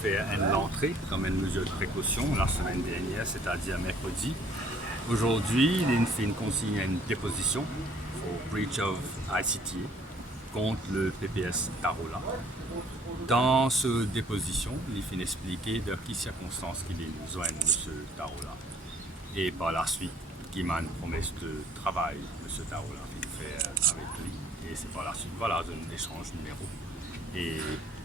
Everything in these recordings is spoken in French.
Fait l'entrée comme une mesure de précaution la semaine dernière, c'est-à-dire mercredi. Aujourd'hui, il fait une consigne à une déposition pour breach of ICTA contre le PPS Tarola. Dans cette déposition, il fait expliquer de quelles circonstances qu'il est besoin de M. Tarola. Et par la suite, qu'il m'a une promesse de travail, M. Tarola, qu'il fait avec lui. Et c'est par la suite, voilà, un échange numéro. Et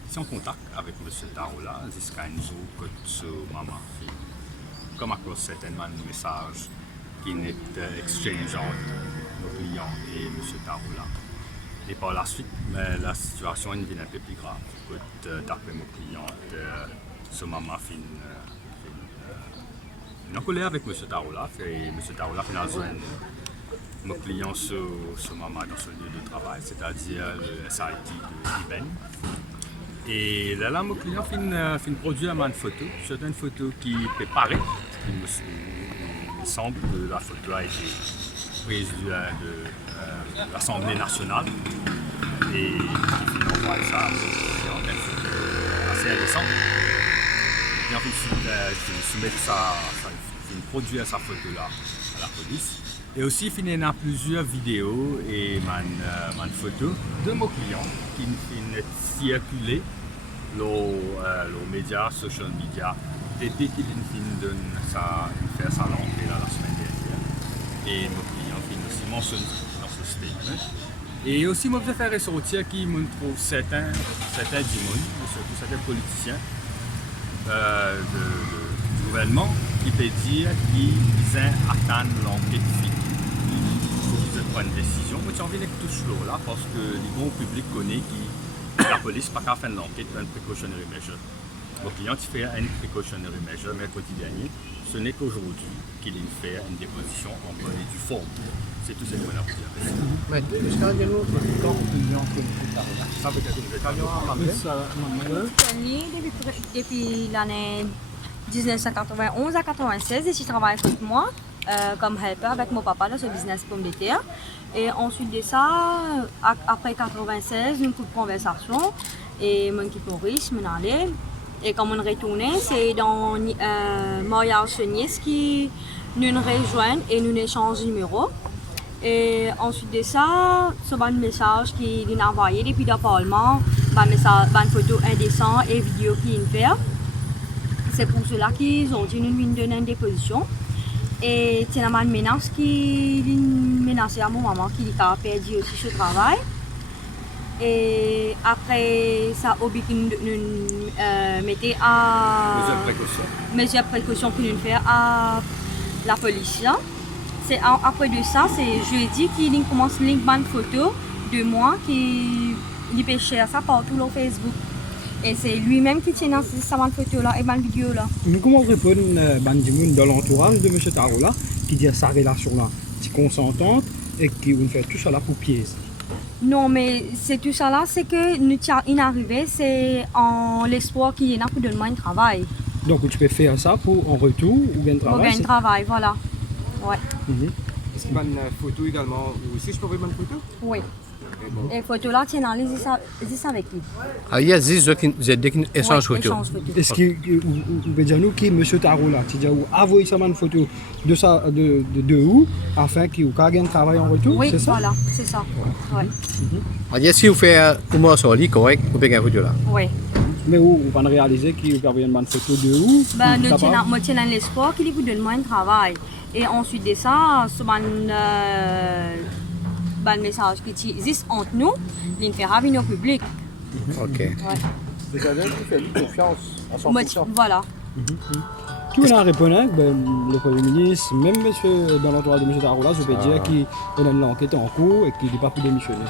si on contacte avec M. Tarola, jusqu'à un jour que ce maman fait, comme à cause certainement de messages qui n'est exchange entre nos clients et M. Tarola. Et par la suite, mais la situation devient un peu plus grave. D'après mes clients, ce maman fait une colère avec M. Tarola. Et M. Tarola fait joindre mes clients ce maman dans ce lieu de travail, c'est-à-dire le SIT de Iben. Et là, mon client fait produire une photo, certaines photos qui peut paraître. Il me semble que la photo a été prise de l'Assemblée nationale et il envoie ça en une photo assez indécente. Et ensuite, il soumet il produit sa photo-là à la police. Et aussi, il y a plusieurs vidéos et une photo de mon client qui circulé les médias, social media, depuis qu'il fait sa lancée la semaine dernière. Et mon client aussi mentionne dans ce statement. Et aussi, moi, je vais faire ressortir qui me trouve certains démons, surtout certains politiciens du gouvernement, qui peut dire qu'ils attendent l'enquête finale. Ils prennent une décision. Moi, j'ai envie de toucher là parce que le grand public connaît que la police n'a pas fait l'enquête d'une precautionary measure. Le client fait une precautionary measure mercredi dernier. Ce n'est qu'aujourd'hui qu'il fait une déposition en bonne et due forme. C'est tout ce qu'on a à dire. Ça peut être depuis l'année 1991 à 96, et je travaille avec moi comme helper avec mon papa dans ce business pomme de terre. Et ensuite de ça, après 96, une petite conversation et mon qui Maurice m'en allait. Et quand on retournait, c'est dans Montréal Chenise qui nous rejoignent et nous échangeons le numéro. Et ensuite de ça, c'est un message qui est envoyé depuis le Parlement, une photo indécente et vidéo qui est fait. C'est pour cela qu'ils ont dit nous donner une déposition. Et c'est une menace qui menace à mon maman qui a perdu aussi ce travail. Et après ça, nous mettait à mesures de précaution pour nous faire à la police. C'est après de ça, c'est jeudi qu'il commence à link une photo de moi qui pêchait ça partout sur Facebook. Et c'est lui-même qui tient cette photo-là et cette vidéo-là. Mais comment répondre dans l'entourage de M. Tarola qui dit sa relation-là est consentante et qui veut faire tout ça là pour pièce? Non, mais c'est tout ça là, c'est que nous sommes arrivés, c'est en l'espoir qu'il y ait un peu de moins de travail. Donc tu peux faire ça pour en retour ou bien travail? Pour gagner travail, voilà. Ouais. Est-ce qu'il y a une photo également? Aussi, je peux voir une photo? Oui. Et photo là, tiens, dans les avec lui. Ah, il y a des échanges photos. Est-ce que vous pouvez dire nous qui est M. Tarola? C'est-à-dire vous envoyez ça une photo de où afin qu'il y ait un travail en retour? Oui, c'est ça? voilà, c'est ça. Ouais. Ah, si vous faites un moment sur lui correct, vous pouvez gagner une photo là. Oui. Mais vous pouvez réaliser qu'il y a une photo de où? Ben, nous tenons l'espoir qu'il vous donne moins de travail. Et ensuite de ça, c'est un message qui existe entre nous, il fait ravi au public. Ok. Ouais. Vous avez fait confiance à 100%. Voilà. Tout le monde répondait, le Premier ministre, même monsieur, dans l'entourage de M. Tarola, je peux dire qu'il a une enquête en cours et qu'il n'est pas pu démissionner.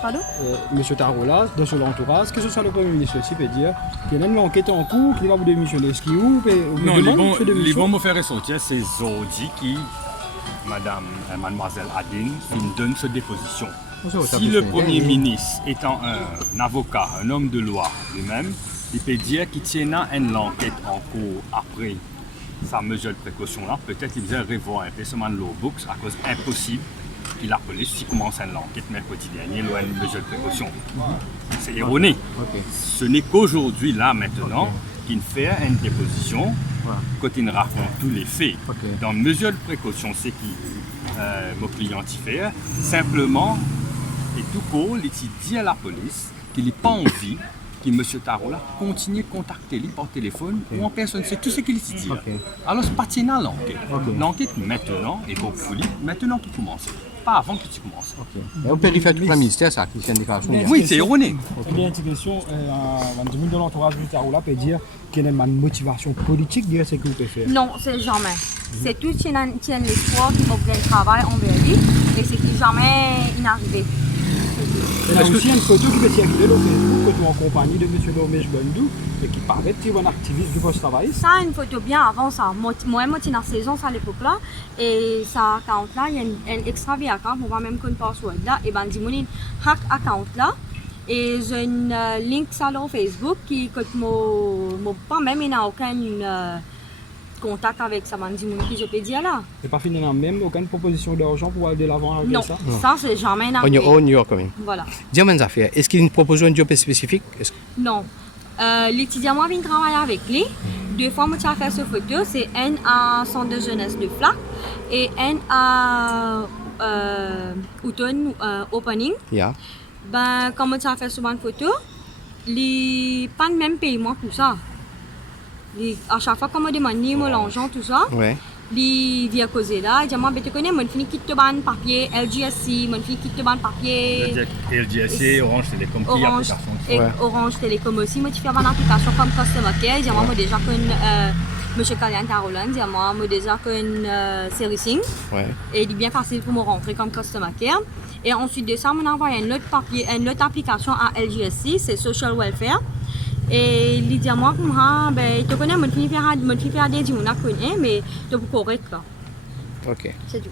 Pardon? M. Tarola, dans son entourage, que ce soit le Premier ministre aussi, peut dire qu'il a une enquête en cours, qu'il va vous démissionner. Est-ce qu'il vous non, les bons me faire ressortir, c'est Zodi qui, mademoiselle Adine, qui donne cette déposition. Si le Premier ministre étant un avocat, un homme de loi lui-même, il peut dire qu'il tient une enquête en cours après sa mesure de précaution là, peut-être il vient revoir un peu seulement de law books à cause impossible que la police si commence une enquête mercredi dernier, il y a une mesure de précaution. C'est erroné. Ce n'est qu'aujourd'hui, là, maintenant, qu'il fait une déposition, quand il raconte tous les faits. Dans mesure de précaution, c'est qui mon client y fait, simplement, et tout court, il dit à la police qu'il n'a pas envie que M. Tarola continue de contacter lui par téléphone ou en personne. C'est tout ce qu'il dit. Alors, c'est pas dans l'enquête. L'enquête maintenant est pour folie, maintenant qu'il commence. Pas avant que tu commences. Et on peut lui faire tout le ministère, ça, qui fait une déclaration. Oui, c'est erroné. Eh bien, une question, de l'entourage du Tarola peut dire qu'il y a une motivation politique, dire ce que vous pouvez faire. Non, c'est jamais. C'est tout qui tient l'espoir qu'il va bien travailler envers lui et c'est qui jamais inarrivé. Il y a aussi une photo qui peut circuler sur Facebook, que tu es en compagnie de M. Lomesh Bondou, et qui paraît être un activiste du post-travail. Ça, une photo bien avant ça. Moi, j'étais dans la saison à l'époque-là. Et ça, account-là, il y a un extra vie account, on va même qu'on password là. Et ben, dis-moi, hack account-là. Et j'ai une link sur Facebook qui, que moi, pas même, il n'y a aucun contact avec ça. Ben, dis-moi, qui je peux dire là. Et pas finalement même aucune proposition d'argent pour aller de l'avant avec Non, ça. ça, c'est jamais On arrivé. y est quand même. Voilà. Dis-moi une affaire. Est-ce qu'il y a une proposition de job spécifique? Non. L'étudiant, moi, vient travailler avec lui. 2 fois, moi, j'ai fait cette photo. C'est un à centre de jeunesse de Flac et un à Houghton Opening. Yeah. Ben, comme j'ai fait souvent une photo, il pas le même paiement pour ça. À chaque fois, comme on demande l'argent, tout ça, Ouais. il vient causer là. Il dit, moi, tu connais, moi, je finis quitter le papier, LGSC, moi, je finis quitter le papier. LGSC, Orange Télécom, qui Orange, application. et Ouais. Orange Télécom aussi. Moi, tu fais une application comme Customer Care. Il dit, moi, déjà que M. Kalian Tarolan, il dit, moi, déjà que Servicing. Ouais. Et il est bien facile pour me rentrer comme Customer Care. Et ensuite de ça, on envoie une autre application à LGSC, c'est Social Welfare. Et il dit à moi, ben, tu connais, je vais faire des gens, mais tu es correct. Là. Ok. C'est tout.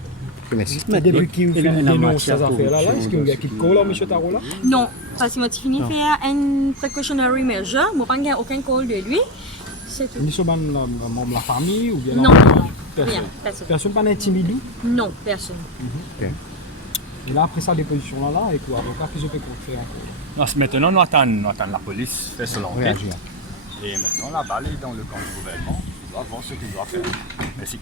Merci. Mais depuis qu'il vous fait dénoncer ces affaires-là, est-ce qu'il y a qui colle à M. Tarola? Non, parce que moi, j'ai fini de faire une precautionary measure. Moi, je n'ai aucun call de lui. C'est tout. Ni sur membre de la famille ou bien Non, rien, personne. personne. Personne pas intimidé. Non, personne. Et là, après sa déposition là, et quoi, avocat, qu'est-ce que je peux faire encore? Non, maintenant, nous attendons la police faire son enquête. Réagir. Et maintenant, la balle est dans le camp du gouvernement. Il doit voir ce qu'il doit faire. Merci.